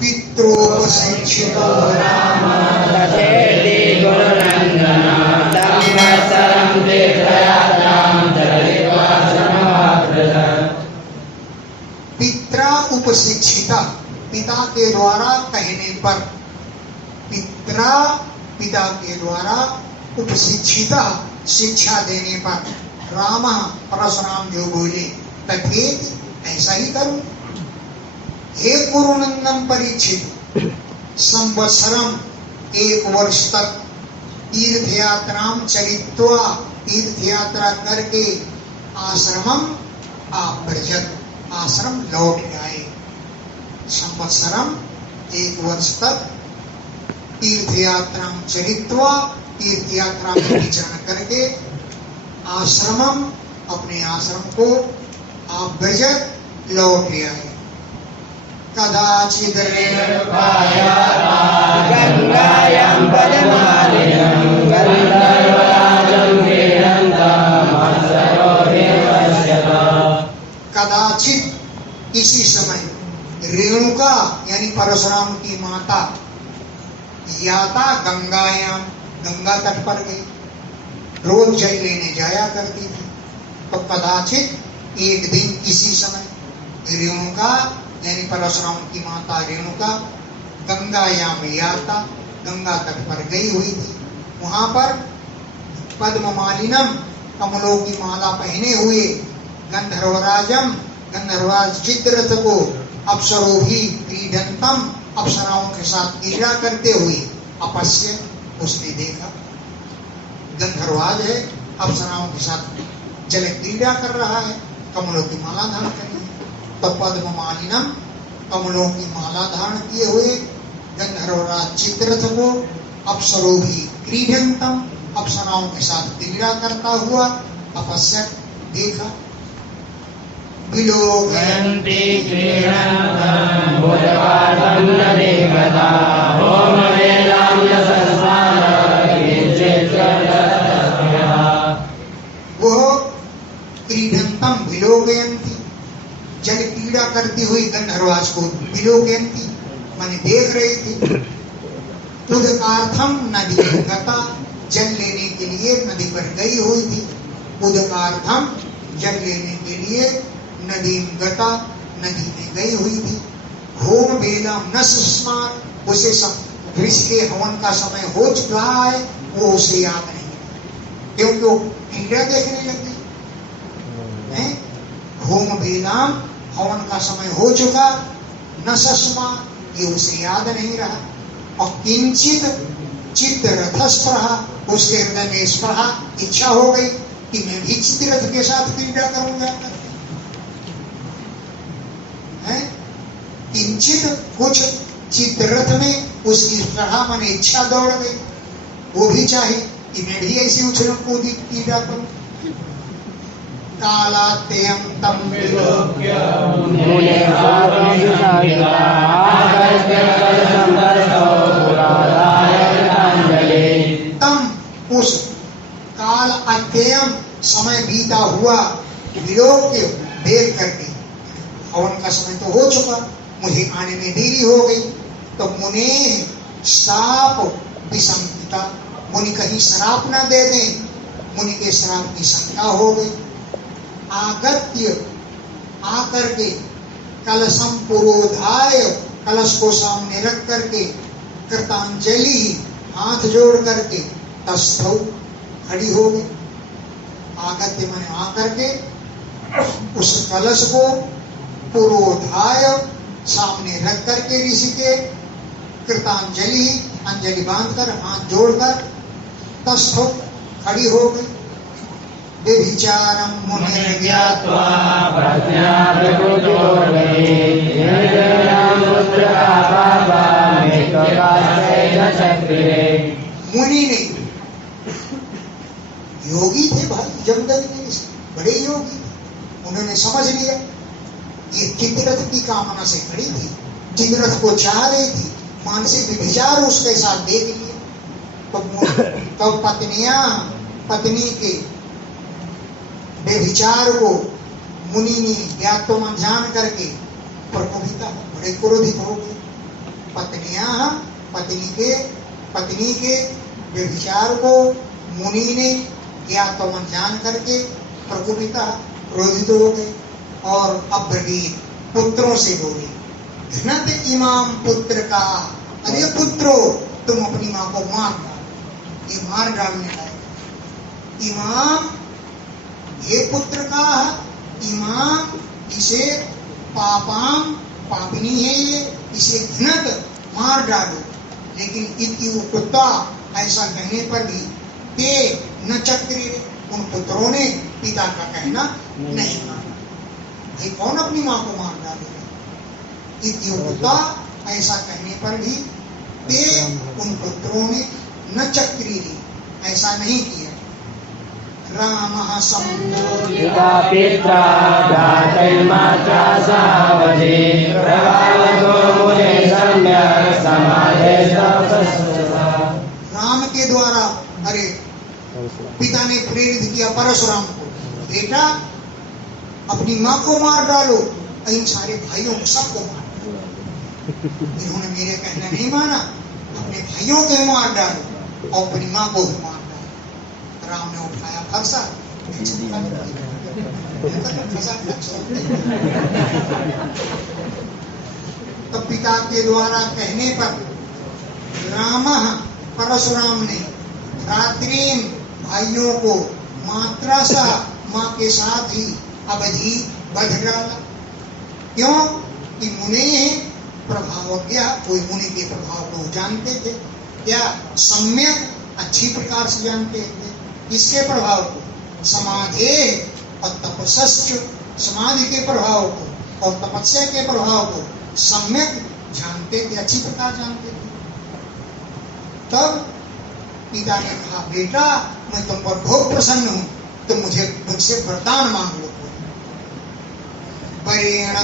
पितृपशिक्षितो राम तथेति गुणनन्दन संवत्सरं तीर्थयात्रां चलित्वा समाव्रजत्। पित्रा उपशिक्षिता, पिता के द्वारा कहने पर, पित्रा पिता के द्वारा उपशिक्षिता शिक्षा देने पर, राम परशुराम जो बोले तथेति ऐसा ही करूं। हे कुरुनंदन परीक्षित, संवत्सरम एक वर्ष तक तीर्थयात्राम चरित्वा तीर्थ यात्रा करके आश्रमम आव्रजत आश्रम लौट आए। संवत्सरम एक वर्ष तक तीर्थयात्राम चरित्वा तीर्थ यात्रा में विचरण करके आश्रमम अपने आश्रम को आव्रजत लौट आए। कदाचित् गंगायां पद्मालिनं गन्धर्वराजं क्रीडन्तं मत्सरोऽयं पश्यतः। कदाचित इसी समय रेणुका यानी परशुराम की माता याता गंगायाम गंगा तट पर गई, रोज जल लेने जाया करती थी। तो कदाचित एक दिन इसी समय रेणुका यानी परशुराम की माता रेणुका गंगायाम याता गंगा तट पर गई हुई थी। वहां पर पद्ममालिनम कमलों की माला पहने हुए गंधर्वराजम गंधर्वराज चित्ररथ को अप्सरो भी क्रीडंतम अप्सराओं के साथ क्रीड़ा करते हुए अपश्य उसने देखा। गंधर्वराज है, अप्सराओं के साथ जल क्रीड़ा कर रहा है, कमलों की माला धारण कर ली। तब पद्ममालिनम कमलों की माला धारण किए हुए गंधर्वराज चित्ररथ को अप्सरो भी क्रीडंतम अप्सराओं के साथ क्रीड़ा करता हुआ अपश्य देखा। गन्ति क्रीडन्तं बुधवासं न देवता होमवेलां न संस्कार किञ्चित् कर्तव्यः। वह क्रीडंतम विलोकयन्ति जल क्रीड़ा करती हुई गंधर्वराज को विलोकयन्ति माने देख रही थी। उदकार्थम नदी गता जल लेने के लिए नदी पर गई हुई थी। उदकार्थम जल लेने के लिए नदी गता नदी में गई हुई थी। होम वेला न सुस्मार उसे सब वृक्ष के हवन का समय हो चुका है, वो उसे याद नहीं क्योंकि वो क्रीड़ा देखने लगी है। होम वेला हवन का समय हो चुका, न सस्मा ये उसे याद नहीं रहा। और किंचित चित्त रथस्पृहा उसके हृदय में स्पृहा इच्छा हो गई कि मैं भी चित्ररथ के साथ क्रीड़ा करूंगा। किंचित कुछ चित्ररथ में उसकी स्पृहा माने इच्छा दौड़ गई, वो भी चाहे कि मैं भी ऐसी उछल कूदी क्रीड़ा करूं। कालात्ययं तम विलोक्य तम उस काल अत्ययम समय बीता हुआ विलोक्य देख करके हवन का समय तो हो चुका, मुझे आने में देरी हो गई। तो मुने श्राप विसंपिता मुनि कहीं श्राप न दे दें, मुनि के श्राप की शंका हो गई। आगत्य आकर के कलशम पुरोधाय कलश को सामने रख करके कृतांजलि हाथ जोड़ करके तस्थौ खड़ी हो गई। आगत्य माने आकर के उस कलश को पुरोधाय सामने रख करके ऋषि के कृतांजलि अंजलि बांधकर हाथ जोड़कर तस्थौ खड़ी हो गई। व्यभिचारं मुनिर्ज्ञात्वा मुनि ने योगी थे भाई, जमदग्नि के बड़े योगी थे। उन्होंने समझ लिया ये चित्ररथ की कामना से खड़ी थी, चित्ररथ को चाह रही थी, मानसिक व्यभिचार उसके साथ देख लिया। तो पत्नी के व्यभिचार को मुनि ने ज्ञातों जान करके प्रकोपिता बड़े क्रोधित हो गए। पत्नी के व्यभिचार को मुनि ने ज्ञातमन जान करके प्रकुपिता क्रोधित हो गए और अब्रवीत पुत्रों से बोले, घृणत इमाम पुत्र का, अरे पुत्रो तुम अपनी माँ को मार डालो। ये मार डालने का इमाम, ये पुत्र का इमाम, इसे पापाम, पापिनी है ये, इसे घृणत मार डालो। लेकिन इत्युक्ता, ऐसा कहने पर भी ते न चक्रे, उन पुत्रों ने पिता का कहना नहीं माना। भाई कौन अपनी माँ को मार डालेगा? इत्युक्ता, ऐसा कहने पर भी ते, उन पुत्रों ने न चक्री, ऐसा नहीं किया। रामः पिता पित्रा भ्रातर्मात्रा सावधि प्रभावतो मुने सम्यक् समाधिस्तपस्विता। राम के द्वारा, अरे पिता ने प्रेरित किया परशुराम को, बेटा अपनी माँ को मार डालो, इन सारे भाइयों को सबको मार डालो। इन्होंने मेरे कहना नहीं माना, अपने भाइयों को मार डालो और अपनी माँ को भी मार डालो। राम ने उठाया फरसा, तो पिता के द्वारा कहने पर रामः, परशुराम ने भ्रातृन, भाइयों को मात्रा सा, माँ के साथ ही अवधि बध डाला। क्यों कि मुने प्रभावज्ञ, कोई मुनि के प्रभाव को जानते थे क्या? सम्यक, अच्छी प्रकार से जानते थे। इसके प्रभाव को समाधि और तपस्या, समाधि के प्रभाव को और तपस्या के प्रभाव को सम्यक जानते थे, अच्छी प्रकार जानते थे। तब पिता ने कहा, बेटा मैं तुम पर बहुत प्रसन्न हूं, तुम मुझसे वरदान मांग लो। परेण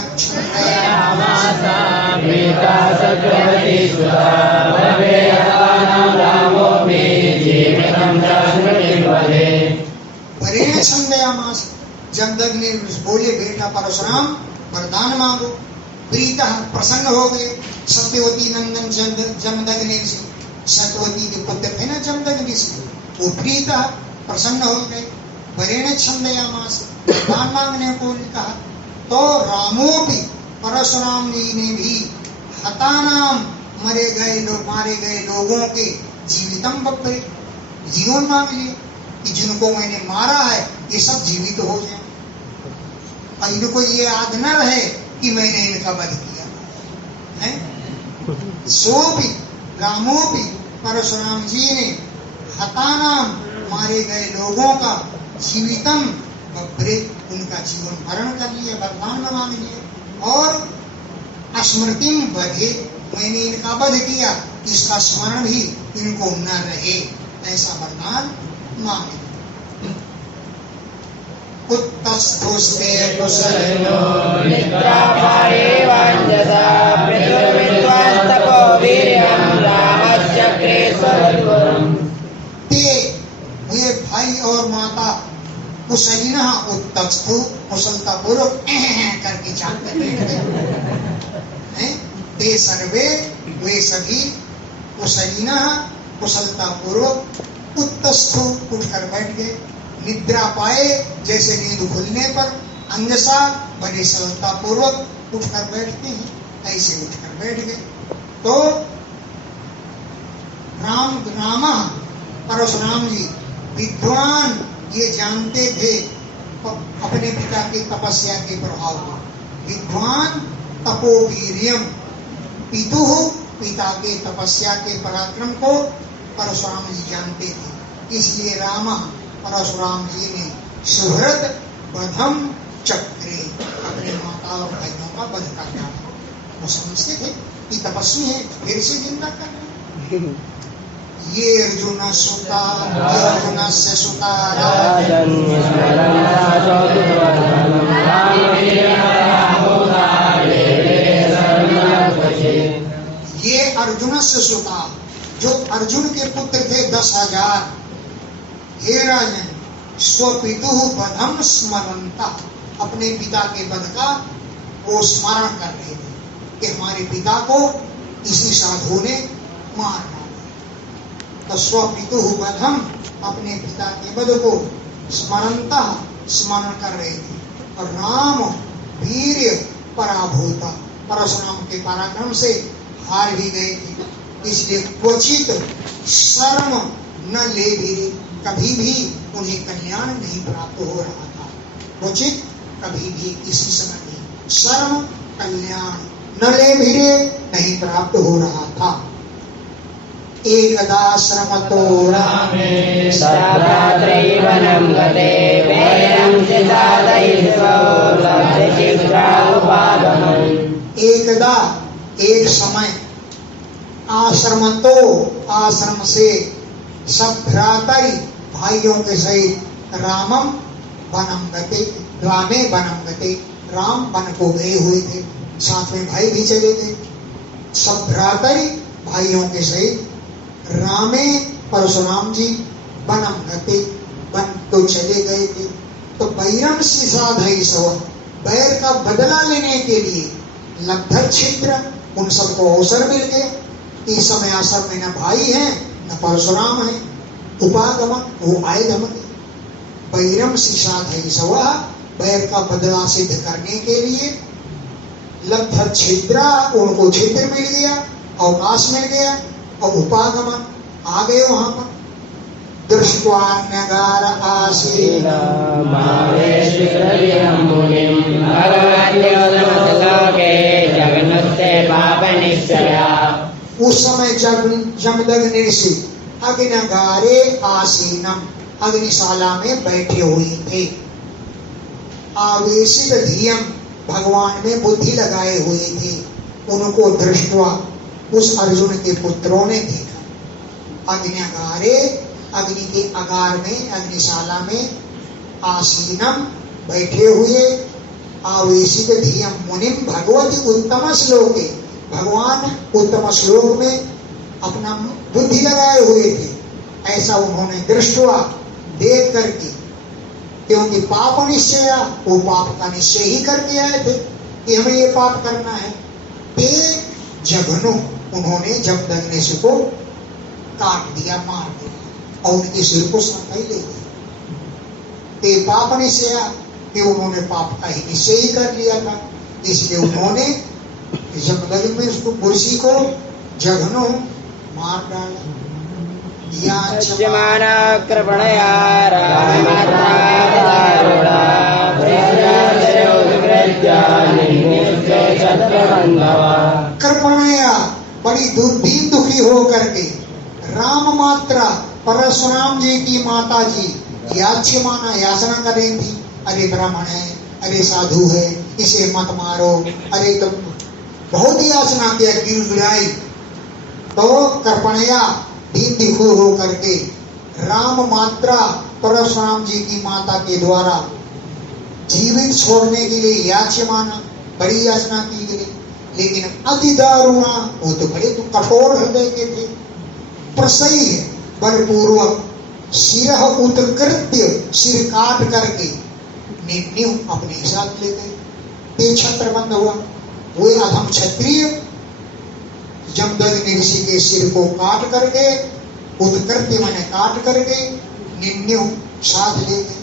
छंदयामास, जमदग्नि ने बोले, बेटा परशुराम वरदान मांगो। प्रीतः, प्रसन्न हो गए। सत्यवती नंदन जमदग्नि से, सत्यवती के पुत्र थे ना जमदग्नि से, वो प्रीतः प्रसन्न हो गए। वरेण छंदयामास, वरदान मांगने को कहा। तो रामो भी, परशुराम जी ने भी हतानाम, मारे गए लोगों के जीवितम बप्पे, जीवन मांग लिए कि जिनको मैंने मारा है ये सब जीवित हो जाए और इनको ये याद न रहे कि मैंने इनका वध किया है। सो भी रामो भी, परशुराम जी ने हतानाम, मारे गए लोगों का जीवितम बप्पे, उनका जीवन भरण कर लिया, वरदान मांग लिए। और स्मृतिम वधे, मैंने इनका वध किया, इसका स्मरण भी इनको न रहे, ऐसा वरदान मांग लिया। उत्तस्थोस्ते कुशलिनो निद्रापाये वाञ्छसा पृथुर्विद्वांस्तपो वीर्यं रामश्चक्रे स्वरिपुरम्। ते, ये भाई और माता कुशलिनः उत्तस्थु, कुशलता पूर्वक करके जाते हैं। ते सर्वे, वे सभी कुशलिनः, कुशलता पूर्वक उत्तस्थु, उठकर बैठ गए। निद्रा पाए, जैसे नींद खुलने पर अंजसा, बड़े सरलता पूर्वक उठकर बैठते हैं, ऐसे उठकर बैठ गए। तो राम परशुराम जी विद्वान, ये जानते थे अपने पिता की तपस्या के प्रभाव को। विद्वान तपोवीर्यम, पितुः, पिता के तपस्या के पराक्रम को परशुराम जी जानते थे। इसलिए राम, परशुराम जी ने सुहृद वधम चक्रे, अपने माता और भाइयों का वध कर डाला। वो समझते थे कि तपस्वी है, फिर से जिंदा करना। ये अर्जुन सुता, अर्जुन से सुता ये अर्जुन से सुता, जो अर्जुन के पुत्र थे 10,000। हे राजन, स्वपितु वधम स्मरंता, अपने पिता के वध का वो स्मरण कर रहे थे कि हमारे पिता को इसी साधु ने मार डाला। तो स्वपितु वधम, अपने पिता के वध को स्मरण कर रहे थे। और राम वीर पराभूता, परशुराम के पराक्रम से हार भी गए थे। इसलिए क्वचित शर्म न ले वीरे, कभी भी उन्हें कल्याण नहीं प्राप्त हो रहा था। क्वचित कभी भी, इसी समय भी, शर्म कल्याण न ले वीरे, नहीं प्राप्त हो रहा था। एकदा श्रमतो रामे सभ्रातृवनं गते वैरं चितादयित्वा लब्धचित्रानुपागमन्। एकदा, एक समय, आश्रमतो, आश्रम से, सभ्रातरि, भाइयों के सहित, रामम वनम गते, रामे वनम गते, राम वन को गए हुए थे, साथ में भाई भी चले गए। सभ्रातरि, भाइयों के सहित, रामे, परशुराम जी, वनम गते, वन को चले गए थे। तो बैरम सिसाधई सव, बैर का बदला लेने के लिए, लब्ध छिद्र, उन सबको अवसर मिल गए। इस समय आश्रम में न भाई हैं न परशुराम है। उपागमन, वो आए धमके। बैरम सिसाधई सव, बैर का बदला सिद्ध करने के लिए, लब्ध छिद्रा, उनको छिद्र मिल गया, अवकाश मिल गया। और उपागमन, आ गए वहां पर। दृष्ट्वा नगार आसीन उस समय जमदग्नि ऋषि अग्निगारे आसीनम, अग्निशाला में बैठे हुए थे। आवेशित धियम, भगवान में बुद्धि लगाए हुए थे। उनको दृष्टवा, उस अर्जुन के पुत्रों ने देखा। अग्निगारे, अग्नि के अगार में, अग्निशाला में, आसीनम, बैठे हुए, आवेशित धियम मुनिम भगवती उत्तम श्लोके, भगवान उत्तम श्लोक में अपना बुद्धि लगाए हुए थे। ऐसा उन्होंने दृष्टवा, देख करके, क्योंकि पाप निश्चय, वो पाप का निश्चय ही करके आए थे कि हमें ये पाप करना है। ते जघनु, उन्होंने जमदग्नि को काट दिया, मार दिया, और उनके सिर को सफाई ले दी। ते पाप निश्चय, कि उन्होंने पाप का ही निश्चय ही कर लिया था। इसलिए उन्होंने जमदग्नि में उसको कुर्सी को जघनु मार डाला। कृपणया, बड़ी दीन दुखी हो करके, राम मात्रा, परशुराम जी की माता जी याच्यमाना, याचना कर रही थी। अरे ब्राह्मण है, अरे साधु है, इसे मत मारो, अरे तुम, बहुत ही याचना किया, गिड़गिड़ाई। तो कृपणया, दीन दुखी हो करके, राम मात्रा, परशुराम जी की माता के द्वारा जीवित छोड़ने के लिए याच्यमाना, बड़ी याचना की गई। लेकिन अति दारुणा, वो तो बड़े तो कठोर हृदय के थे। प्रसई है, बलपूर्वक सिर उत्कृत्य, सिर काट करके निन्यु अपने साथ ले गए। ते छत्र बंद हुआ, वो अधम क्षत्रिय जमदग्नि ऋषि के सिर को काट करके, उत्कृत्य मैंने काट करके, निन्यु साथ ले गए।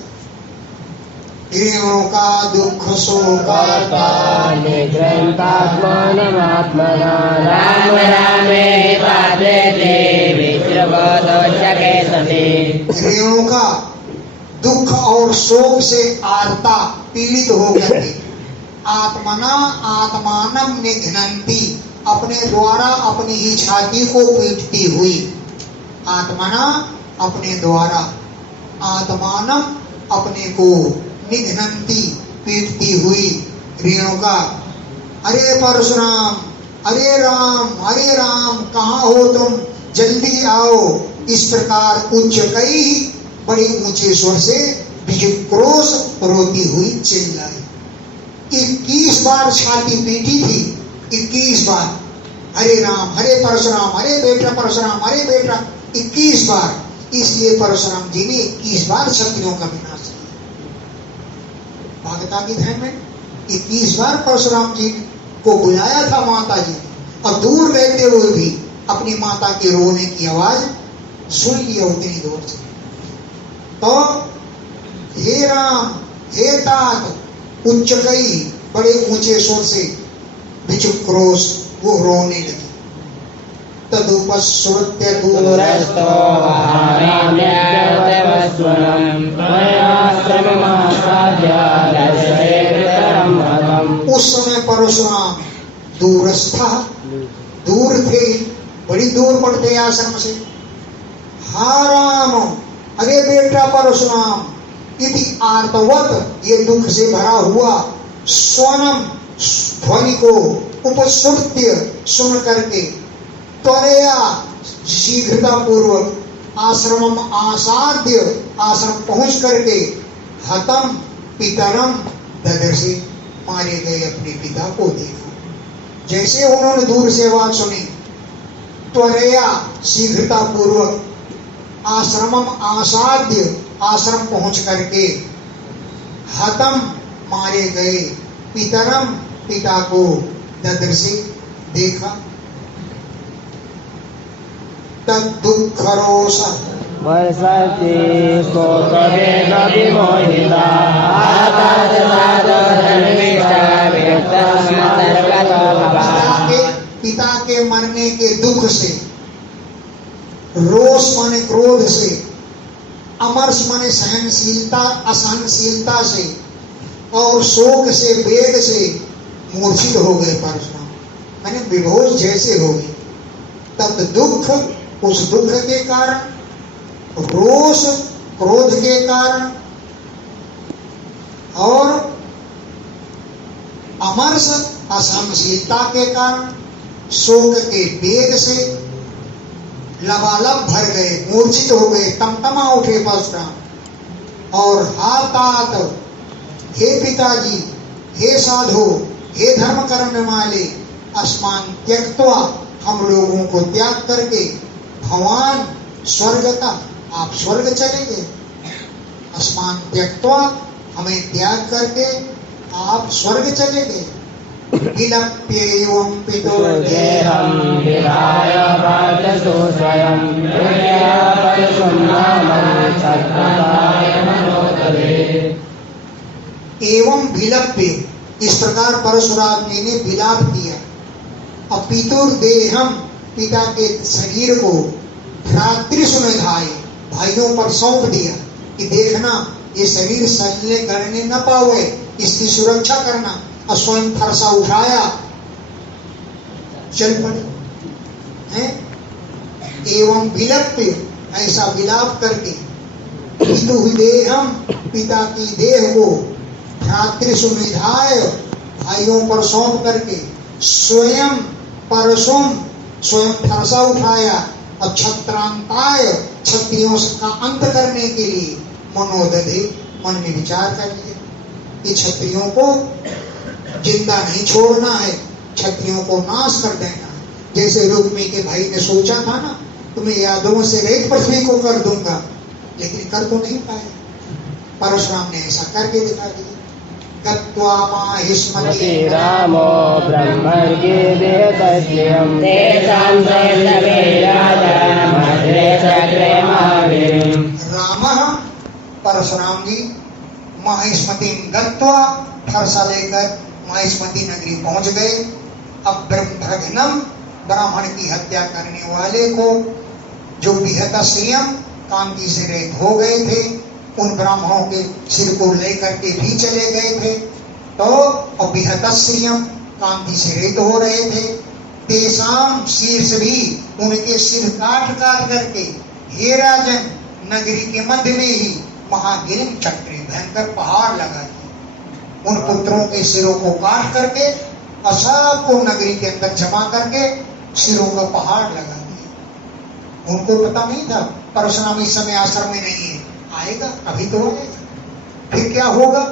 का दुख शोकार्ता निग्रन्तात्मानमात्मना राम रामे पात्रेते विश्रवदोषके सति। रेणुका दुख और शोक से आर्ता, पीड़ित होकर के, आत्मना आत्मानम निघ्नन्ति, अपने द्वारा अपनी ही छाती को पीटती हुई। आत्मना, अपने द्वारा, आत्मानम, अपने को, निघ्नन्ति, पीटती हुई। रेणुका, अरे परशुराम, अरे राम, कहाँ हो तुम, जल्दी आओ। इस प्रकार उच्च कई, बड़े ऊंचे स्वर से विजिक्रोश रोती हुई चिल्लाई। 21 बार छाती पीटी थी, 21 बार, हरे राम, हरे परशुराम, हरे बेटा परशुराम, हरे बेटा, 21 बार। इसलिए परशुराम जी ने 21 बार क्षत्रियों का विनाश किया। भागवता की ध्यान में 21 बार परशुराम जी को बुलाया था माता जी, और दूर रहते हुए भी अपनी माता के रोने की आवाज सुन लिया उतनी दूर से। तो हे राम हे तात उच्च गई बड़े ऊंचे स्वर से विचुक्रोश वो रोने लगी। तदुपश्रुत्य दूरस्थो वहाराम्यवस्वनम् त्वयाश्रममासाद्य दर्शये पितरं मदम्। उस समय परशुराम दूरस्था दूर थे, बड़ी दूर पड़ते आश्रम से। हा राम अरे बेटा परशुराम इति आर्तवत ये दुख से भरा हुआ स्वनम ध्वनि को उपश्रुत्य सुन करके त्वरया शीघ्रता पूर्वक आश्रमम आसाद्य आश्रम पहुंच करके हतम पितरम ददर्शे मारे गए अपने पिता को देखा। जैसे उन्होंने दूर से आवाज सुनी त्वरया शीघ्रता पूर्वक आश्रमम आसाद्य आश्रम पहुंच करके हतम मारे गए पितरम पिता को ददर्शे देखा। तद दुःखरोष वर्षति स्तोत्रवेगविमोहिता आकाशदादधर्मिष्ठा विरक्तस्मतर्गतो भवान्। पिता के मरने के दुख से, रोष माने क्रोध से, अमर्ष माने सहनशीलता असहनशीलता से और शोक से वेग से मूर्छित हो गए परशुराम, माने विभोज जैसे हो गए। तब दुख उस दुख के कारण, रोष क्रोध के कारण और अमर्ष असहनशीलता के कारण, शोक के वेग से लबालब भर गए, मूर्छित हो गए, तमतमा उठे परशुराम। और हातात हे पिताजी, हे साधु, हे धर्म करने वाले, अस्मान त्यक्त्वा हम लोगों को त्याग करके भगवान स्वर्गता आप स्वर्ग चले गए। अस्मान त्यक्त्वा हमें त्याग करके आप स्वर्ग चले गए। विलप्येवं पितुर्देहं विहाय पार्थसो स्वयं विद्या परशुरामं छत्रसाय मनोदरे। एवं विलप्य इस प्रकार परशुराम जी ने विलाप किया। अब पितुर्देहम पिता के शरीर को भ्रातृसुनिधाय भाइयों पर सौंप दिया कि देखना ये शरीर सलने गड़ने न पावे, इसकी सुरक्षा करना। और स्वयं फरसा उठाया चल पड़े हैं। एवं विलप्य ऐसा विलाप करके पितुर्देहम पिता की देह को भ्रातृसुनिधाय भाइयों पर सौंप करके स्वयं परसुम स्वयं फरसा उठाया और छत्रांताय क्षत्रियों का अंत करने के लिए मनोदधे मन में विचार कर लिया कि क्षत्रियों को जिंदा नहीं छोड़ना है, क्षत्रियों को नाश कर देना है। जैसे रुक्मी के भाई ने सोचा था ना, तुम्हें यादवों से रेत पृथ्वी को कर दूंगा, लेकिन कर तो नहीं पाए। परशुराम ने ऐसा करके दिखा दिया। गत्वा माहिष्मति रामो ब्रह्मर्षिदेवतस्यं तेषां सैन्धवे राजा मद्रे चक्रे महावीरम्। रामः परशुराम जी माहिष्मति गत्वा फरसा लेकर माहिष्मति नगरी पहुंच गए। अब ब्रह्मघ्नम ब्राह्मण की हत्या करने वाले को जो विहतश्रियम कांति से रहित हो गए थे, उन ब्राह्मणों के सिर को लेकर के भी चले गए थे। तो विहतश्रियम कांति से रहित हो रहे थे। तेसाम शीर्ष भी उनके सिर काट काट करके हे राजन नगरी के मध्य में ही महागिरिम चक्रे भयंकर पहाड़ लगा दिए। उन पुत्रों के सिरों को काट करके और सबको नगरी के अंदर जमा करके सिरों का पहाड़ लगा दिया। उनको पता नहीं था परशुराम इस समय आश्रम में नहीं है, आएगा अभी तो आएगा, फिर क्या होगा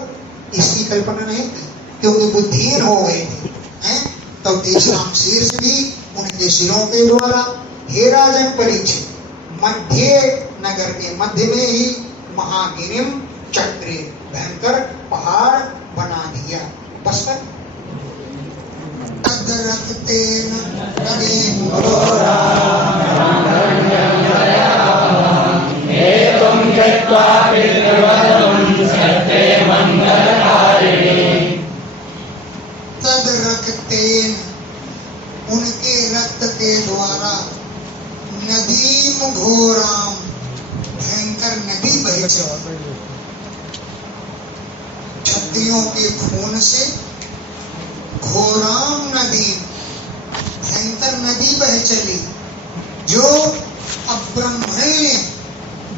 इसकी कल्पना नहीं थी, क्योंकि बुद्धिहीन हो गए थे। तब तेषाम शीर्ष भी उनके सिरों के द्वारा हे राजन परीक्षित मध्य नगर के मध्य में ही महागिरिम चक्रे भयंकर पहाड़ बना दिया। बस कर तद रक्तेन नदीं हेतुं कृत्वा पितृवधूं सत्ये मङ्गलकारिणी। तद रक्तेन, उनके रक्त के द्वारा, नदीम घोराम, भयंकर नदी बह चली। क्षत्रियों के खून से घोराम नदी, भयंकर नदी बह चली, जो अब्रह्मण्य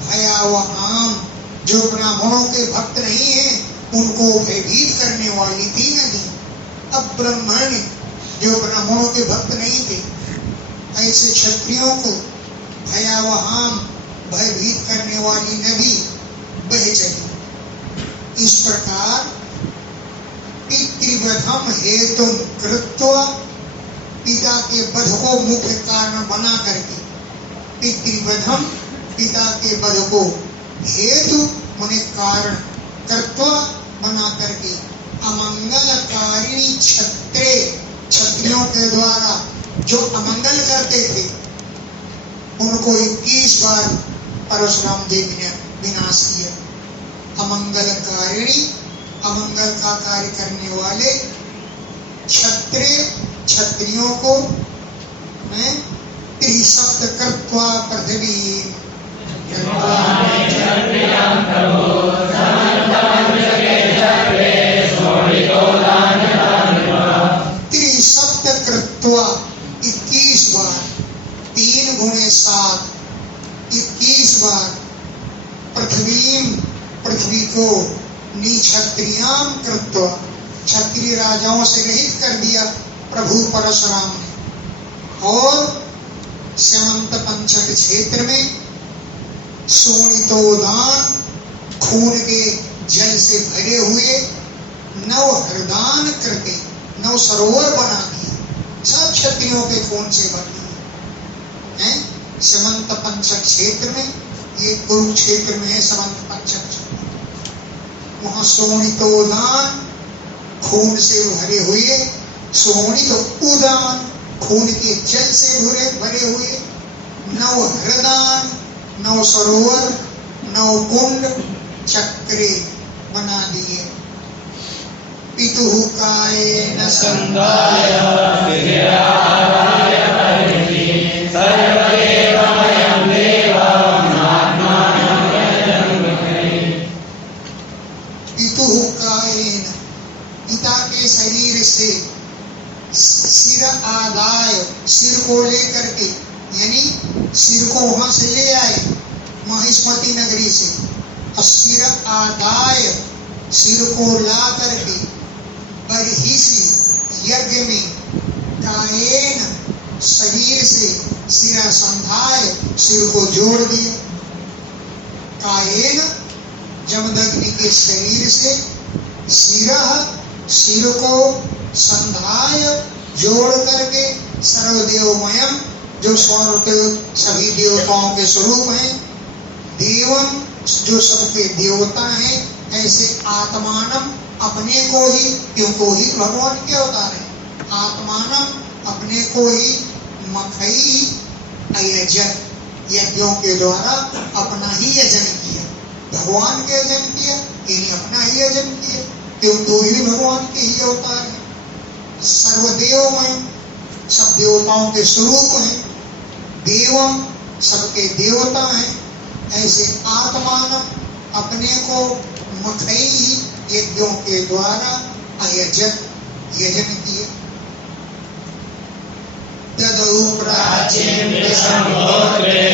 भयावहाम, जो ब्राह्मणों के भक्त नहीं है उनको भयभीत करने वाली थी नदी। अब्रह्मण्य, जो ब्राह्मणों के भक्त नहीं थे, ऐसे क्षत्रियों को भयावहाम, भयभीत करने वाली नदी बह चली। इस प्रकार पितृवधम हेतु कृत्वा, पिता के वध को मुख्य कारण बना करके, पितृवधम, पिता के वध को, हेतु माने कारण, कृत्वा बना करके, अमंगलकारिणी क्षत्रे, क्षत्रियों के द्वारा जो अमंगल करते थे उनको 21 बार परशुराम देव ने विनाश किया। अमंगलकारिणी, अमंगल का कार्य करने वाले क्षत्रिय, क्षत्रियों को मैं त्रिसप्त कृत्वा पृथ्वी, त्रिसप्त कृत्वा 21 बार, 3 गुणे 7, 21 बार पृथ्वी, पृथ्वी को निक्षत्रियाम कृत्वा, क्षत्रिय राजाओं से रहित कर दिया प्रभु परशुराम ने। और स्यमंत पंचक क्षेत्र में शोणितोदान, खून के जल से भरे हुए 9 हृदान कृते, 9 सरोवर बना दिए, सब क्षत्रियों के खून से भर दिए हैं। स्यमंत पंचक क्षेत्र में, ये कुरुक्षेत्र में है समंत पंचक क्षेत्र, वहां शोणितोदान, खून से भरे हुए, शोणित उदान, खून के जल से भरे हुए 9 हृदान, 9 सरोवर, 9 कुंड चक्रे बना दिए। पितुः कायेन संगाय विद्याराय परिधि सर्वदेवमयं देवम् आत्मानं यजन्महे। पितुः कायेन, पिता के शरीर से, सिर आदाय, सिर को लेकर के, यानी सिर को वहां से ले आए महिष्मती नगरी से, और सिर आदाय, सिर को ला करके बर्हिषि यज्ञ में, कायेन, शरीर से, सिरा संधाय, सिर को जोड़ दिया। कायेन, जमदग्नि के शरीर से, सिरह, सिर को, संधाय, जोड़ करके, सर्वदेवमयम, जो सर्वदेव सभी देवताओं के स्वरूप हैं, देवम, जो सबके देवता हैं, ऐसे आत्मानम, अपने को ही, क्योंकि ही भगवान के अवतार है, आत्मानम, अपने को ही, मखई अयजन, यज्ञों के द्वारा अपना ही यजन किया, भगवान के यजन किया, इन्हें अपना ही यजन किया, क्योंकि ही भगवान के ही अवतार है। सर्वदेवमय, सब देवताओं के स्वरूप हैं, देवम, सबके देवता हैं, ऐसे आत्मान, अपने को मखई ही यज्ञों के द्वारा अयजन, यजन किए। तदौ प्राचीन दिशं गोत्रे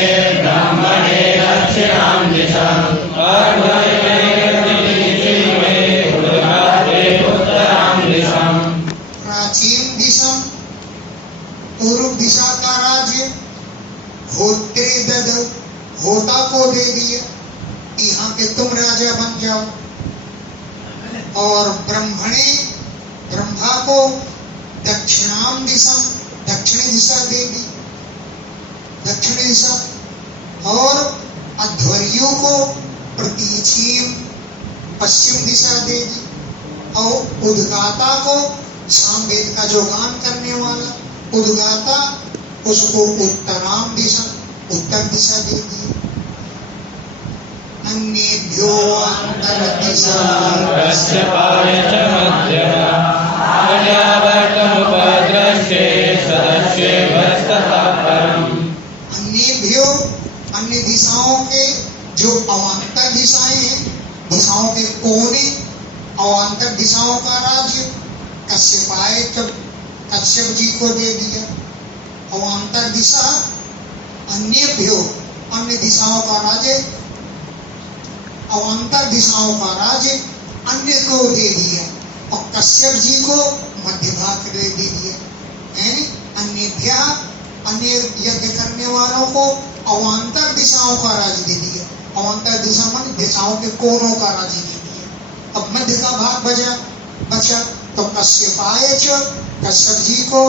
ब्राह्मणे दक्षिणां दिशं प्राचीन दिशम, पूर्व दिशा का राज्य, होत्रे ददौ, होता को दे दिया, यहाँ के तुम राजा बन जाओ। और ब्रह्मणे, ब्रह्मा को दक्षिणाम दिशम, दक्षिणी दिशा दे दी, दक्षिणी दिशा। और अध्वर्यु को प्रतीचीम, पश्चिम दिशा दे दी। और उद्गाता को, सामवेद का जो गान करने करने वाला उद्गाता उसको उत्तर दिशा दे दी। अन्येभ्यो अंतर दिशा कश्यपाय च मध्यः आर्यावर्तमुपद्रष्टे सदस्येभ्यस्ततः परम्। अन्येभ्यो अन्य दिशाओं के जो अवान्तर दिशाएं हैं, दिशाओं के कोने, अवान्तर दिशाओं का राज्य कश्यपाय कश्यप जी को दे दिया। अवान्तर दिशा अन्येभ्यो अन्य दिशाओं का राज्य, अवान्तर दिशाओं का राज्य अन्य को दे दिया और कश्यप जी को मध्य भाग दे दिया। यानी अन्येभ्य अन्य यज्ञ करने वालों को अवान्तर दिशाओं का राज्य दे दिया। अवान्तर दिशा मान दिशाओं के कोनों का राज्य दे दिया। अब मध्य का भाग बचा तो कश्यपाय च कश्यप जी को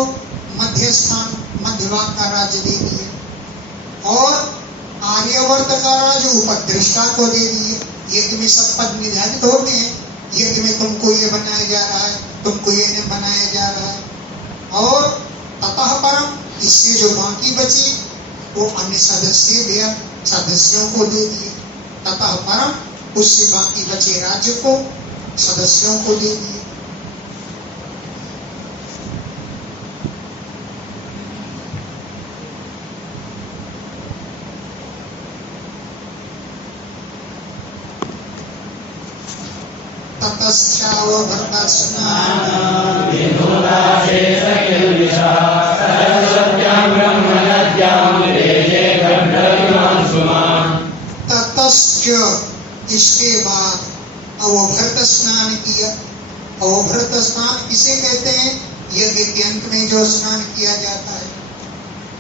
मध्य स्थान मध्य भाग का राज्य दे दिया और आर्यवर्त का राज्य उपद्रष्टा को दे दिए। यज्ञ में सब पद निर्धारित होते हैं। यज्ञ में तुमको ये बनाया जा रहा है, तुमको ये नहीं बनाया जा रहा है। और ततः परम इससे जो बाकी बची वो अन्य सदस्यों को दे दिए। ततः परम उससे बाकी बचे राज्य को सदस्यों को दे दिए। इसके बाद अवभृत स्नान किया। अवभृत स्नान किसे कहते हैं? यज्ञ के अंत में जो स्नान किया जाता है।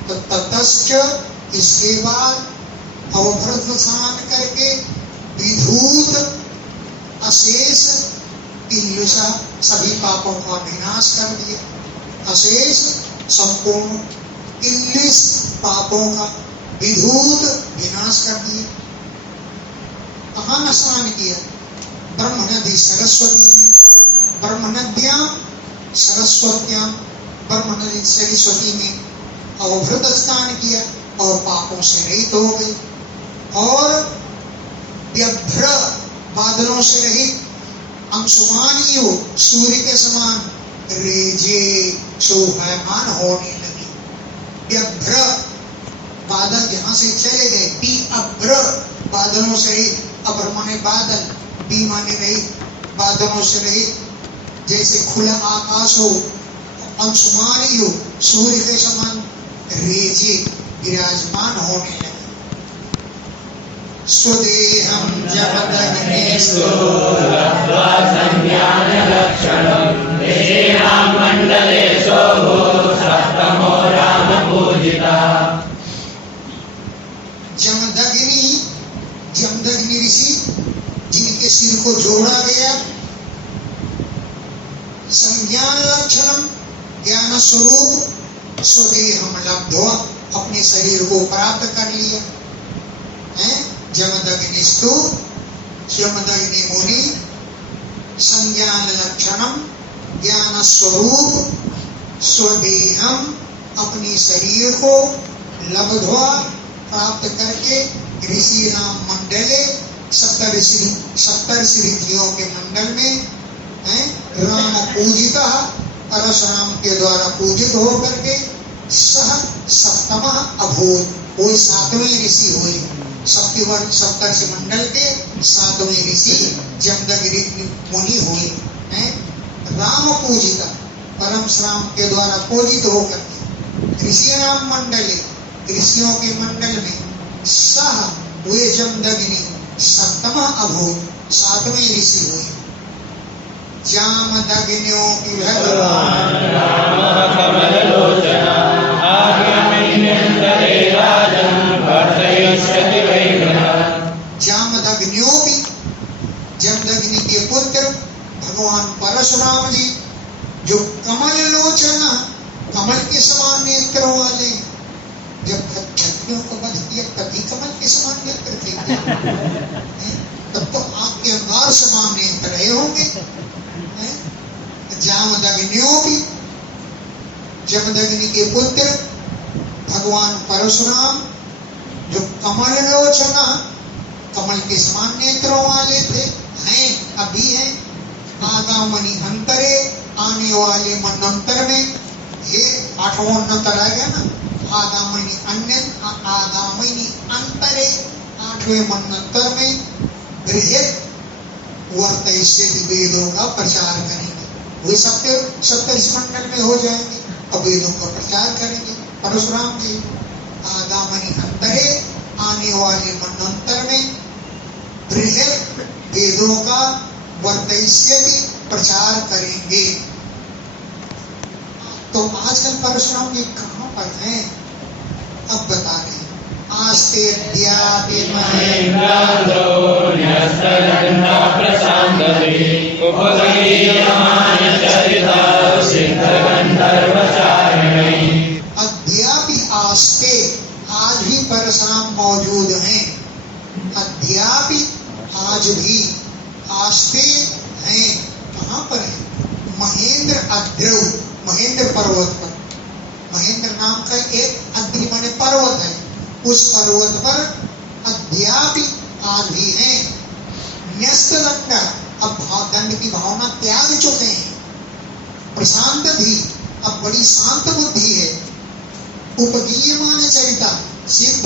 तो ततश्च इसके बाद अवभृत स्नान करके विधूत अशेष इल्लुषा सभी पापों का विनाश कर दिया। अशेष संपूर्ण इल्लिस पापों का विधूत विनाश कर दिया। कहाँ स्नान किया? ब्रह्म नदी सरस्वती में, ब्रह्म नद्यां सरस्वत्यां, ब्रह्म नदी सरस्वती में अवभृत स्नान किया और पापों से रहित हो गई। और व्यभ्र बादलों से रहित अंशुमान सूर्य के समान रेजे शोभायमान होने लगी। व्यभ्र बादल यहाँ से चले गए। बी अभ्र बादलों से रहित, अभ्र माने बादल, बी माने रहित, बादलों से रहित। जैसे खुला आकाश हो, अंशुमान सूर्य के समान रेजे विराजमान होने लगे। स्वदेहं जगदग्नेषु लब्ध्वा संज्ञानलक्षणं तेषां मण्डलेषु सप्तमो रामपूजितः। जमदग्नि ऋषि जिनके सिर को जोड़ा गया, संज्ञान लक्षणम ज्ञान स्वरूप स्वदेहम लब्ध्वा अपने शरीर को प्राप्त कर लिया है। जमदग्निस्तु जमदग्नि मुनि संज्ञान लक्षणम ज्ञान स्वरूप स्वदेहम अपने शरीर को लब्ध्वा प्राप्त करके ऋषि नाम मंडले सप्तर्षि ऋषियों के मंडल में राम पूजिता परशुराम के द्वारा पूजित होकर के सह सप्तमः अभूत, कोई सातवें ऋषि हुए। सप्तर्षि मंडल के सातवें ऋषि जमदग्नि मुनि हुए हैं। राम पूजिता परशुराम के द्वारा पूजित होकर के ऋषि नाम मंडले ऋषियों के मंडल में सह हुए जमदग्नि सप्तमः अभूत, सातवें ऋषि हुए। जामदग्न्यो की भगवान राम कमललोचना आगमन्यन्तरे राजन् वर्धयिष्यति वैभवः। जामदग्न्यो भी जमदग्नि के पुत्र भगवान परशुराम जी जो कमल लोचना कमल के समान नेत्रों वाले, जब क्षत्रियों को वध किया तभी कमल के समान नेत्र थे। तब तो आपके अंगार समान नेत्र रहे होंगे। जामदग्न्यो भी जमदग्नि के पुत्र भगवान परशुराम जो कमल लोचना, कमल के समान नेत्रों वाले थे, हैं, अभी हैं। आगामनी अंतरे, आने वाले मनंतर में, ये 8वां मंत्र आ गया ना, आगामनी अंतरे, 8वें मनंतर में बृहद वर्तयिष्यति, वेदों का प्रचार करेंगे। वे 70 मंडल में हो जाएंगे और वेदों का प्रचार करेंगे परशुराम जी। आगामनी अंतरे, आने वाले मनंतर में बृहद वेदों का वर्तयिष्यति, प्रचार करेंगे। तो आजकल परशुराम जी कहाँ पर हैं? अब बता रहे हैं। आस्ते अद्यापि महेन्द्रादो न्यस्तदण्डा प्रशान्तति उपगीयमान चरिता सिद्धगन्धर्वचारिणैः। अद्यापि आस्ते, आज भी परशुराम मौजूद हैं। अद्यापि, आज भी, आस्ते हैं। कहाँ पर है? महेंद्र अद्रौ, महेंद्र पर्वत पर। महेंद्र नाम का एक अद्रि माने पर्वत है, उस पर्वत पर अद्यापि आज भी हैं। न्यस्त दंड, अब दंड की भावना त्याग चुके हैं। प्रशांत भी, अब बड़ी शांत बुद्धि है। उपगीयमान चरिता, सिद्ध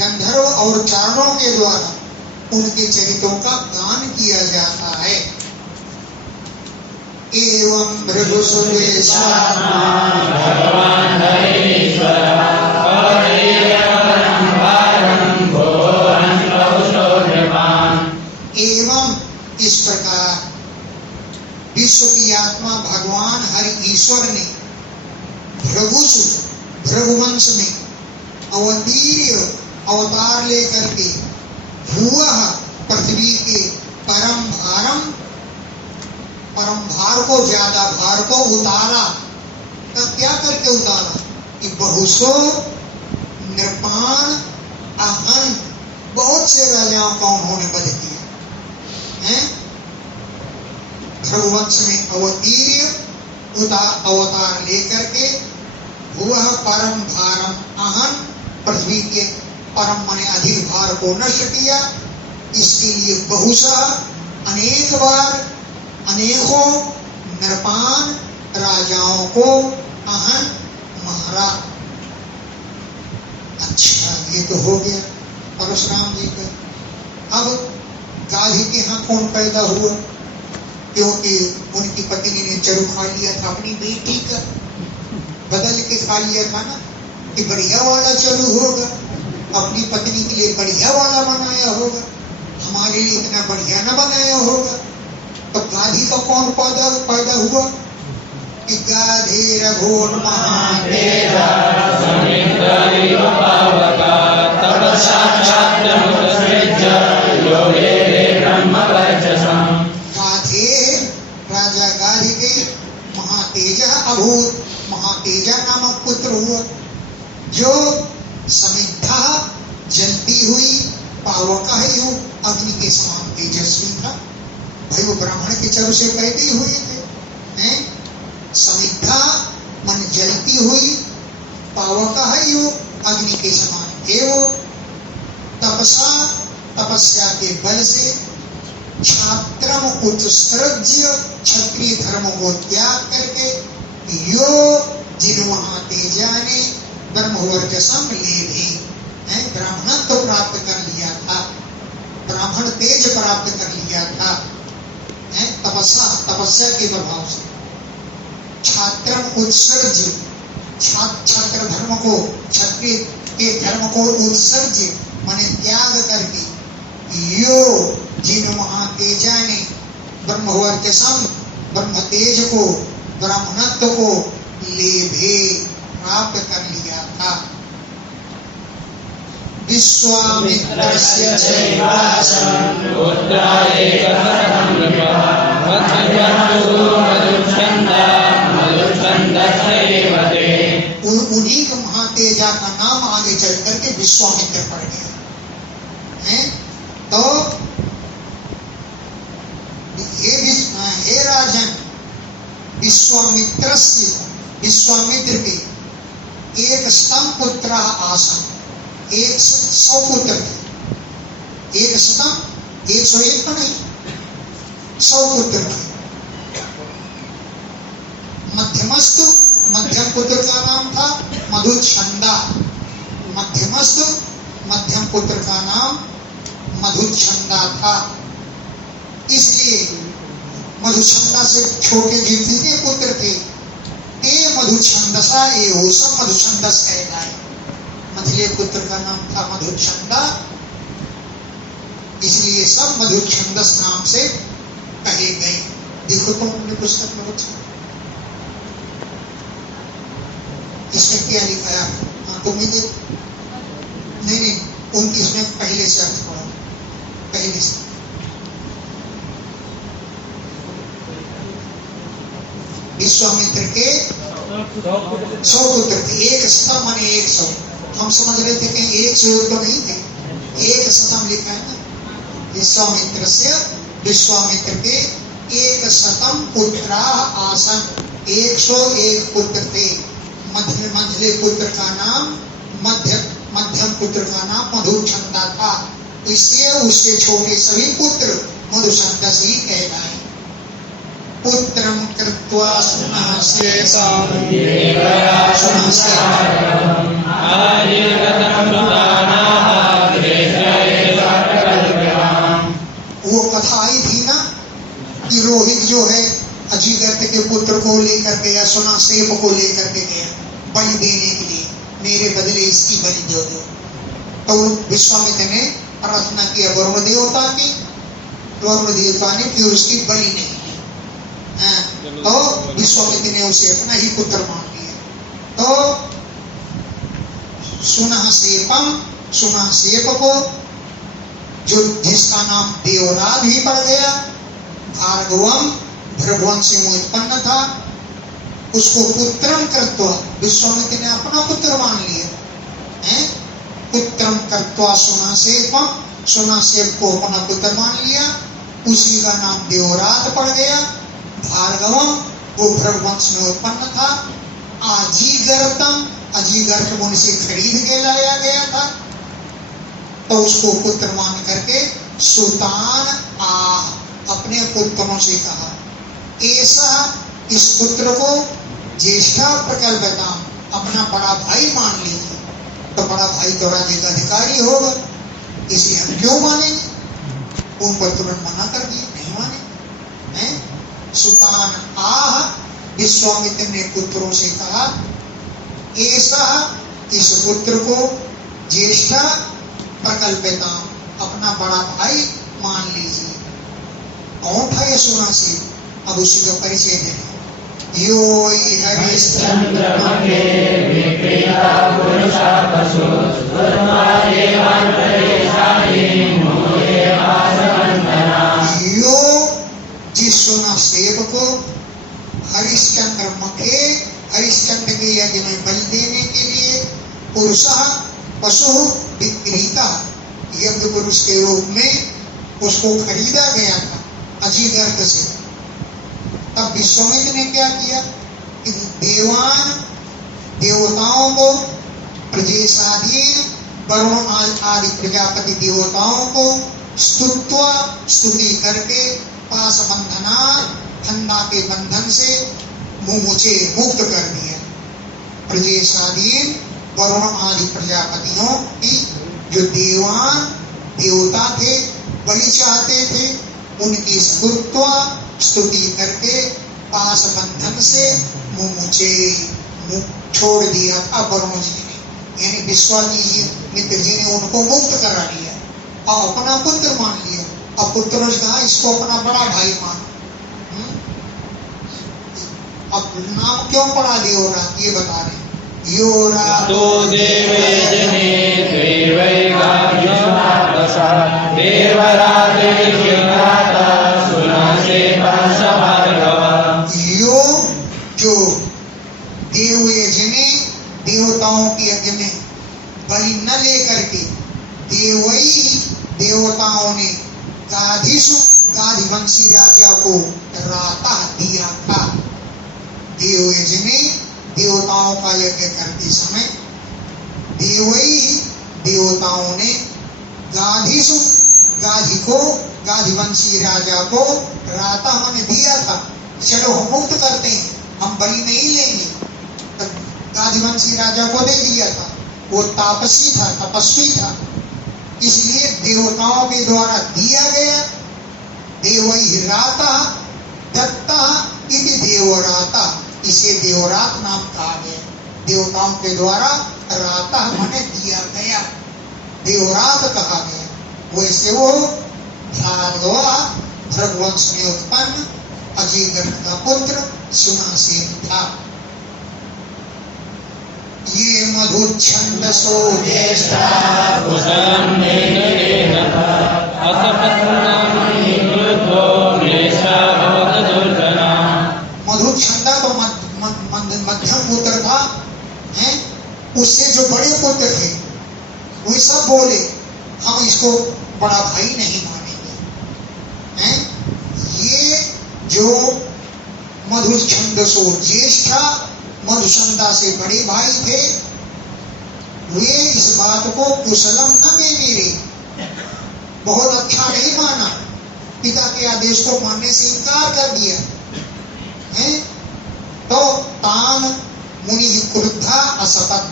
गंधर्व और चारणों के द्वारा उनके चरित्रों का गान किया जाता है। एवं भृगुसुरेशा भगवान् हरीश्वरः एवं, इस प्रकार विश्व की आत्मा भगवान हरि ईश्वर ने भृगुसु, भृगुवंश में अवतीर्य अवतार लेकर के भूवः, पृथ्वी के परम भार को, ज्यादा भार को उतारा। तब क्या करके उतारा? कि बहुसो नृपान अहन, बहुत से राजाओं का उन्होंने वध किया है। भृगुवंश में अवतीर्य अवतार लेकर के भूवः परम भारम अहन, पृथ्वी के परम माने अधिक भार को नष्ट किया। इसके लिए बहुशः, अनेक बार, अनेकों नृपान राजाओं को अहन, मारा। अच्छा, ये तो हो गया परशुराम जी का। अब गाधी के यहाँ कौन पैदा हुआ? क्योंकि उनकी पत्नी ने चरु खा लिया था, अपनी बेटी का बदल के खा लिया था ना, कि बढ़िया वाला चरु होगा, अपनी पत्नी के लिए बढ़िया वाला बनाया होगा, हमारे लिए इतना बढ़िया न बनाया होगा। तो गाधी का कौन पैदा हुआ? कि गाधे रघोर महातेजा समिन्द्रादिव पावका तपसा चात्रमुपसृज्य योगेरे ब्रह्मवर्चसम्। गाधे, राजा गाधी के महातेजा अभूत, महातेजा नामक पुत्र हुआ, जो समिद्धा, जलती हुई, पावका है, यो अग्नि के समान तेजस्वी था। भाई वो ब्राह्मण के चरु से पैदा ही हुए थे, हैं? समिद्धा मन जलती हुई, पावका है, यो अग्नि के समान थे वो। तपसा, तपस्या के बल से, छात्रम उत्सृज्य, क्षत्रिय धर्म को त्याग करके, यो जिन महातेजा ने ब्रह्मवर्चसम लेभे, ब्राह्मणत्व प्राप्त कर लिया था, ब्राह्मण तेज प्राप्त कर लिया था। तपस्या के प्रभाव से छात्रम उत्सर्ज्य, छात्र धर्म को, क्षत्रिय के धर्म को उत्सर्ज्य माने त्याग करके, यो जिन महातेजा ने ब्रह्मवर्चसम, ब्रह्म तेज को, ब्राह्मणत्व को लेभे, प्राप्त कर लिया था। विश्वामित्रस्य चैवासं पुत्रायेकहरं नृपः वत्सजन्तु मधुच्छन्दस्य एव ते। उन्हीं का महातेजा का नाम आगे चल करके विश्वामित्र पड़ गया है। तो हे राजन, विश्वामित्रस्य विश्वामित्र के 100 पुत्र आसन, 100 पुत्र थे, 100 101 तो नहीं, 100 पुत्र थे। मध्यम पुत्र का नाम था मधुच्छंदा। मध्यम पुत्र का नाम मधुच्छंदा था। इसलिए मधुच्छंदा से छोटे जितने पुत्र थे ते मधुच्छंदसा एहो, सब मधुच्छंदस कहलाए। मझले पुत्र का नाम था मधुच्छंदा, इसलिए सब मधुच्छंदस नाम से कहे गए। देखो तो अपने पुस्तक में बच्चा इसमें क्या लिखा है? हाँ तुम भी देख। नहीं 29 में पहले से अर्थ पढ़ो, पहले से। विश्वामित्र के 100 पुत्र थे, 100 माने 100। हम समझ रहे थे कि 100 तो नहीं थे, 100 लिखा है ना। विश्वामित्र के 100 पुत्र आसन, 101 पुत्र थे। मझले पुत्र का नाम मध्यम पुत्र का नाम मधुच्छंदा था, इसलिए उससे छोटे सभी पुत्र मधुच्छंदा से ही कहलाए। पुत्रम कृत्वा वो कथा आई थी ना कि रोहित जो है अजीगर्त के पुत्र को लेकर गया, सुनासेप को लेकर के गया बलि देने के लिए, मेरे बदले इसकी बलि दे दो। तो विश्वामित्र ने प्रार्थना किया वरुण देवता की, वरुण देवता ने फिर उसकी बलि नहीं ली। तो विश्वामित्र ने उसे अपना ही पुत्र मान लिया। तो सुनासेप को जो जिसका नाम देवराज ही पड़ गया, भार्गवम भृगुवंश से उत्पन्न था, उसको पुत्रम कृत्वा विश्वामित्र ने अपना पुत्र मान लिया है। पुत्रम कृत्वा सुनासेप को अपना पुत्र मान लिया, उसी का नाम देवराज पड़ गया। भार्गवम वो भृगुवंश में उत्पन्न था। अजीगर्त मुनि से खरीद के लाया गया था, तो उसको पुत्र मान करके सुतान अपने पुत्रों से कहा, ऐसा इस पुत्र को ज्येष्ठा प्रकल्पता अपना बड़ा भाई मान लीजिए। तो बड़ा भाई तो राज्य का अधिकारी होगा, इसे हम क्यों मानेंगे? उन पर तुरंत मना कर दिए, नहीं माने हैं। सुतान विश्वामित्र ने पुत्रों से कहा, ऐसा इस पुत्र को ज्येष्ठा प्रकल्पता अपना बड़ा भाई मान लीजिए। कौन था ये सुनासेप? अब उसी का परिचय दें। यो हरिश्चंद्र यो जिस सुनासेप को हरिश्चंद्र मखे, हरिश्चंद्र के यज्ञ में बलि देने के लिए पुरुष पशु विक्रीता यज्ञ पुरुष के रूप में उसको खरीदा गया था अजीगर्त से। तब विश्वामित्र ने क्या किया कि देवताओं को, प्रजेशाधीन वरुण आदि प्रजापति देवताओं को स्तुति करके पास बंधना फंदा के बंधन से मुझे मुक्त कर दिया। प्रजेशाधीन वरुण आदि प्रजापतियों की जो देवता थे, बलि चाहते थे, उनकी स्तुति करके पास बंधन से मुझे छोड़ दिया था वरुण जी ने, यानी विश्वामित्र जी ने उनको मुक्त करा लिया और अपना पुत्र मान लिया। अब पुत्रों ने कहा इसको अपना बड़ा भाई मान। अब नाम क्यों पड़ा देवराज, ये बता रहे। तो देवे जने देवराजे यो जो देवयजने देवताओं के यज्ञ में बलि न लेकर के देवताओं ने गाधिवंशी राजा को राता दिया था। देवयजने देवताओं का यज्ञ करते समय देवताओं ने गाधी को गाधिवंशी राजा को राता हमने दिया था, चलो हम मुक्त करते हैं, हम बलि नहीं लेंगे। तो गाधिवंशी राजा को दे दिया था, वो तापसी था, तपस्वी था, इसलिए देवताओं के द्वारा दिया गया। देवई राता दत्ता इति देवराता, इसे देवरात नाम कहा गया। देवताओं के द्वारा राता माने दिया गया, देवरात कहा गया। वैसे वो भारद्वाज भरतवंश में उत्पन्न अजीगण का पुत्र सुनासेन था। ये मधुच्छन्दसो ज्येष्ठा कुशलं मेघनेनः असपत्नानि क्रुद्धो म्लेच्छा भवत दुर्जना। मधुच्छन्दा तो मध्यम पुत्र था, हैं? उससे जो बड़े पुत्र थे वे सब बोले हम इसको बड़ा भाई नहीं मानेंगे, हैं? ये जो मधुच्छन्दसो ज्येष्ठा, मधुच्छन्दा से बड़े भाई थे, वे इस बात को कुशलम न में मेरे बहुत अच्छा नहीं माना, पिता के आदेश को मानने से इनकार कर दिया, हैं? तो तान मुनि क्रुद्धा असपत,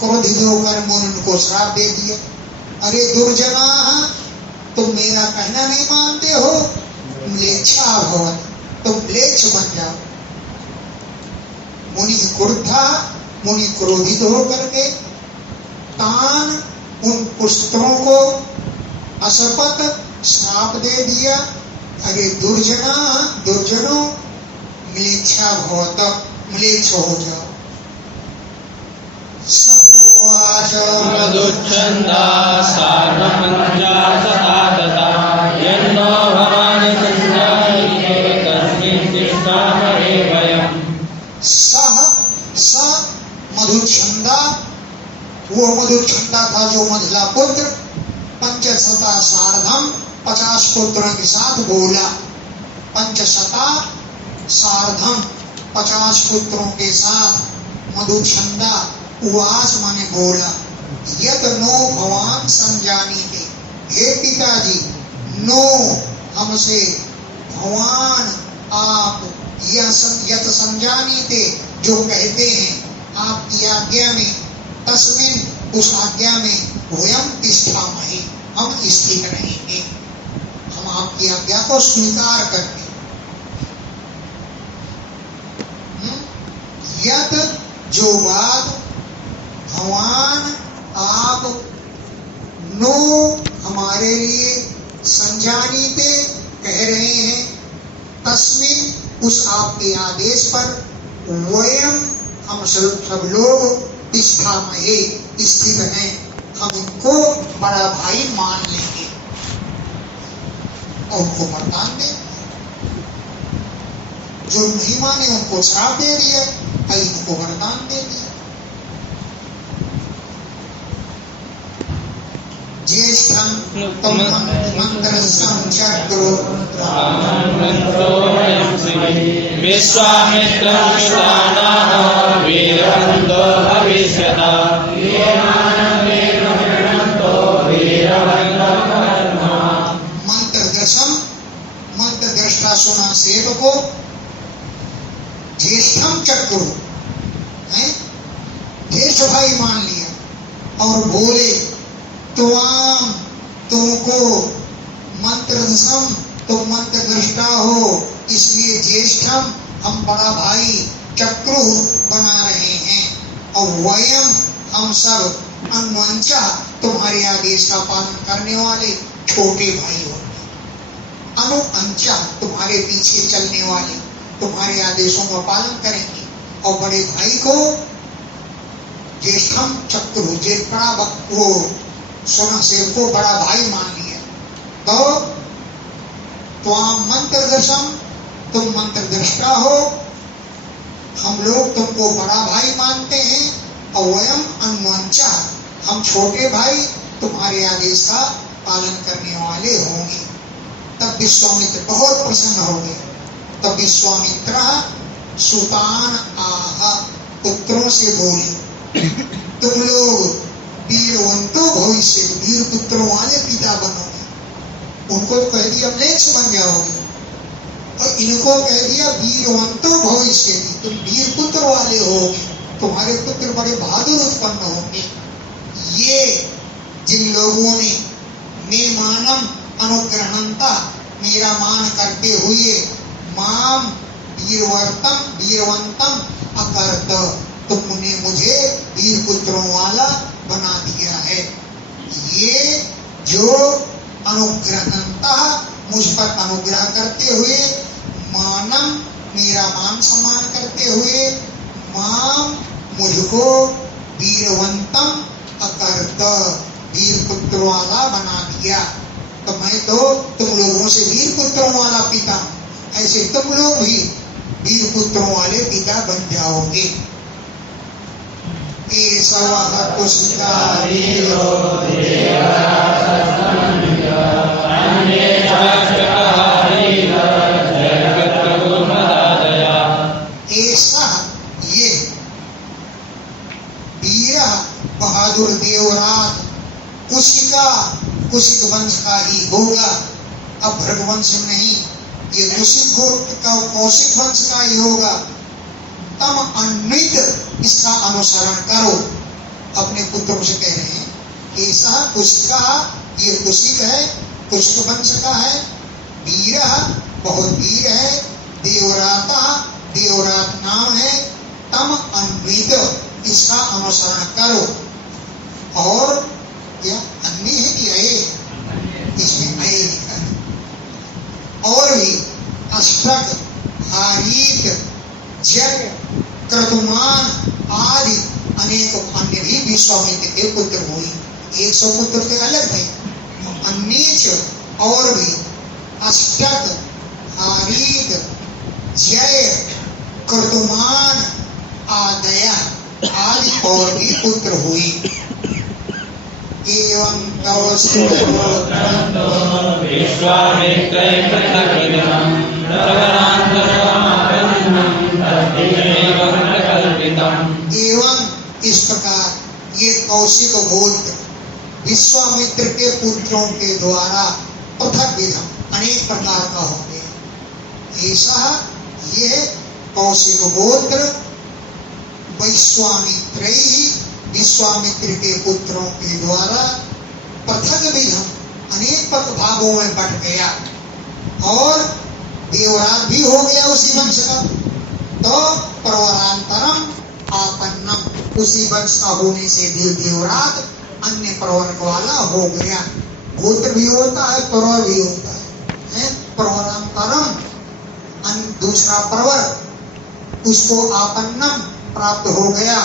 क्रोधित होकर मुनि उनको श्राप दे दिया। अरे दुर्जना, तुम मेरा कहना नहीं मानते हो, म्लेच्छा भवत, तुम म्लेच्छ बन जाओ। मुनि क्रुद्धा, मुनि क्रोधित होकर के तान उन पुस्तकों को असपत श्राप दे दिया। अरे दुर्जना, दुर्जनों, म्लेच्छा भवत, म्लेच्छ हो जाओ। सहोवाच मधुच्छन्दा सार्वमञ्जासतातता यन्नो भवानि सञ्जायते तस्मिन् तिष्ठामहे वयम्। स मधुच्छन्दा, वो मधुच्छन्दा था जो मझला पुत्र, पंचशता सार्धम, 50 पुत्रों के साथ बोला। पंचशता सार्धम, 50 पुत्रों के साथ मधुच्छन्दा उवाच माने बोला। यत नो भवान संजानीते, हे पिताजी, नो हमसे, भवान आप, यत संजानीते जो कहते हैं आपकी आज्ञा में, तस्मिन उस आज्ञा में, वयम तिष्ठामहि हम स्थित रहेंगे, हम आपकी आज्ञा को स्वीकार करते। यत जो बात, भगवान आप, नो हमारे लिए, संजानीते कह रहे हैं, तस्मिन उस आपके आदेश पर, वयम हम सब लोग तिष्ठामहे स्थित हैं, हम इनको बड़ा भाई मान लेंगे और उनको वरदान देंगे। जो नहीं माने उनको श्राप दे दिया, इनको वरदान दे दिया। ज्येष्ठं तम मंत्रं चक्रो विश्वामित्रं पितानः वीरवन्तो भविष्यता मंत्र दृष्टा सुना सेवको, ज्येष्ठम चक्रो, ज्येष्ठ भाई मान लिया और बोले त्वाम, तुमको, मंत्रदशम, तुम मंत्र दृष्टा हो, इसलिए ज्येष्ठम हम बड़ा भाई चक्रु बना रहे हैं, और वयम हम सब, अनुवंचा तुम्हारे आदेश का पालन करने वाले छोटे भाई होंगे। अनुअंचा तुम्हारे पीछे चलने वाले, तुम्हारे आदेशों का पालन करेंगे। और बड़े भाई को ज्येष्ठम चक्रु, बड़ा वो सोना सेव को बड़ा भाई मान लिया। तो त्वाम मंत्र दर्शम, तुम मंत्र दृष्टा हो, हम लोग तुमको बड़ा भाई मानते हैं, और वयम अनुवंचा हम छोटे भाई तुम्हारे आदेश का पालन करने वाले होंगे। तब विश्वामित्र बहुत प्रसन्न हो गए। तब विश्वामित्र सुतान आह, पुत्रों से बोले, तुम लोग वीरवंतो भविष्य, वीर पुत्रों वाले पिता बनोगे। उनको तो कह दिया म्लेच्छ बन जाओगे, और इनको कह दिया वीरवंतो भविष्य, तुम वीर पुत्र वाले होगे, तुम्हारे पुत्र बड़े बहादुर उत्पन्न होंगे। ये जिन लोगों ने मैं मानम अनुग्रहणता, मेरा मान करते हुए माम वीरवंतम अकर्त, तुमने मुझे वीर पुत्रों वाला बना दिया है। ये जो अनुग्रहणता, मुझ पर अनुग्रह करते हुए, मानम मेरा मान सम्मान करते हुए, माम मुझको वीरवंतम अकर्त, वीर पुत्र वाला बना दिया। तो मैं तो तुम लोगों से वीर पुत्रों वाला पिता हूं, ऐसे तुम लोग भी वीर पुत्रों वाले पिता बन जाओगे। ऐसा ये वीर बहादुर देवराज कुशिक वंश का ही होगा, अब भृगवंश नहीं, ये कुशिक गोत्र का कौशिक वंश का ही होगा। तम अन्वित, इसका अनुसरण करो। अपने पुत्रों से कह रहे हैं ऐसा कुशिका, ये कुशिक है, कुशिक वंश का है। वीर बहुत वीर है, देवराता देवरात नाम है। तम अन्वित, इसका अनुसरण करो। और क्या अन्य है कि अये, इसमें अये लिखा है। और भी अष्टक, हारीत, जय, क्रतुमान आदि अनेक अन्य भी विश्वामित्र के पुत्र हुए। 100 पुत्र के अलग है, अन्य और भी अष्टक, हारीत, जय, क्रतुमान आदया आदि और भी पुत्र हुए। एवं एवं इस प्रकार ये कौशिक गोत्र विश्वामित्र के पुत्रों के द्वारा पृथक विधम अनेक प्रकार का हो गया। ऐसा ये कौशिक गोत्र विश्वामित्र के पुत्रों के द्वारा पृथक विधम अनेक भागों में बट गया, और देवराज भी हो गया उसी वंश का। तो प्रवरांतरम आपन्नम, उसी वंश का होने से देवराज अन्य प्रवर वाला हो गया। गोत्र भी होता है, प्रवर भी होता है। प्रवरांतरम दूसरा प्रवर, उसको आपन्नम प्राप्त हो गया,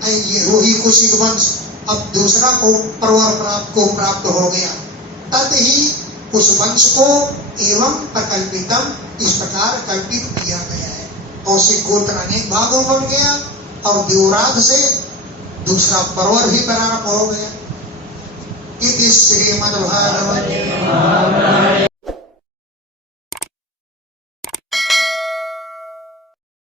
ये रोही कुशिक वंश। अब दूसरा को प्रवर प्राप्त हो गया, तद ही उस वंश को एवं प्रकल्पितम, इस प्रकार कल्पित किया गया है। कौशिक गोत्र अनेक भागों बन गया, और देवराज से दूसरा प्रवर भी प्रारंभ हो गया। इति श्रीमद्भागवते